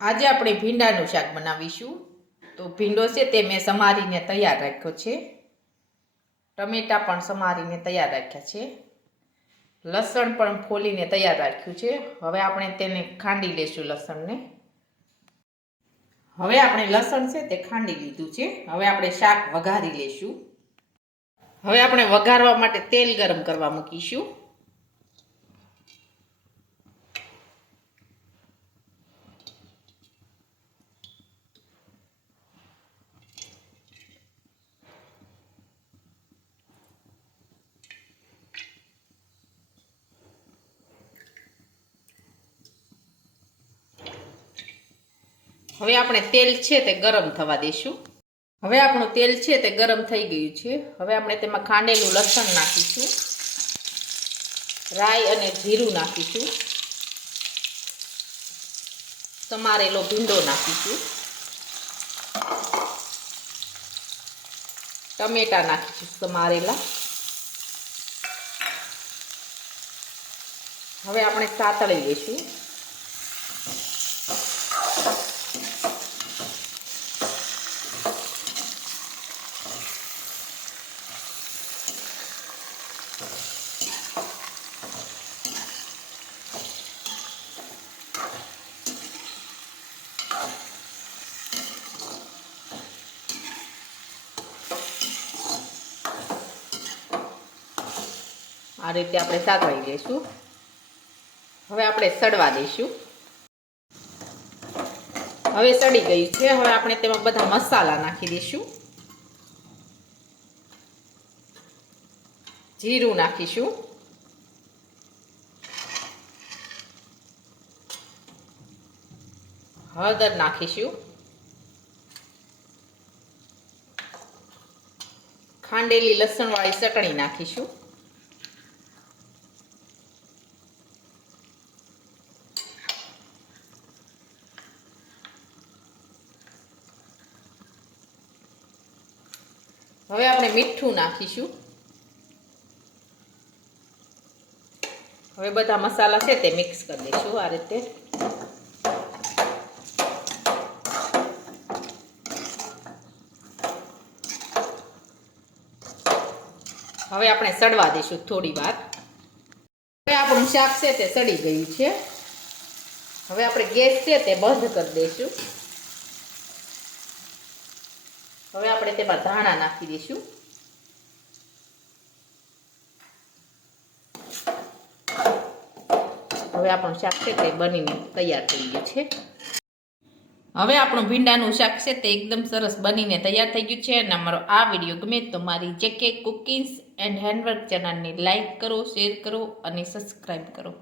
આજે આપણે ભીંડાનું શાક બનાવીશું. તો ભીંડો છે તે મેં સમારીને તૈયાર રાખ્યો છે. ટમેટાં પણ સમારીને તૈયાર રાખ્યા છે. લસણ પણ ફોલીને તૈયાર રાખ્યું છે. હવે આપણે તેને ખાંડી લઈશું લસણને. હવે આપણે લસણ છે તે ખાંડી લીધું છે. હવે આપણે શાક વઘારી લઈશું. હવે આપણે વઘારવા માટે તેલ ગરમ કરવા મૂકીશું. હવે આપણે તેલ છે તે ગરમ થવા દઈશું. હવે આપણું તેલ છે તે ગરમ થઈ ગયું છે. હવે આપણે તેમાં ખાંડેલું લસણ નાખીશું. રાઈ અને જીરું નાખીશું. સમારેલો ભીંડો નાખીશું. ટમેટા નાખીશું સમારેલા. હવે આપણે સાતળી લઈશું. આ રીતે આપણે સાતળી લઈશું. હવે આપણે સડવા દઈશું. હવે સડી ગયું છે. હવે આપણે તેમાં બધા મસાલા નાખી દઈશું. જીરું નાખીશું. હળદર નાખીશું. ખાંડેલી લસણવાળી ચટણી નાખીશું. હવે આપણે મીઠું નાખીશું. હવે બધા મસાલા છે તે મિક્સ કરી દઈશું આ રીતે. હવે આપણે સડવા દઈશું થોડી વાર. હવે આપણું શાક છે તે સડી ગયું છે. હવે આપણે ગેસ છે તે બંધ કરી દઈશું. હવે આપણે તેમાં ધાણા નાખી દઈશું. હવે આપણું શાક છે તે બનીને તૈયાર થઈ ગયું છે. હવે આપણું ભીંડાનું શાક છે તે એકદમ સરસ બનીને તૈયાર થઈ ગયું છે. અને અમારો આ વિડીયો ગમે તો મારી જેકે કુકિંગ્સ એન્ડ હેન્ડવર્ક ચેનલને લાઈક કરો, શેર કરો અને સબસ્ક્રાઈબ કરો.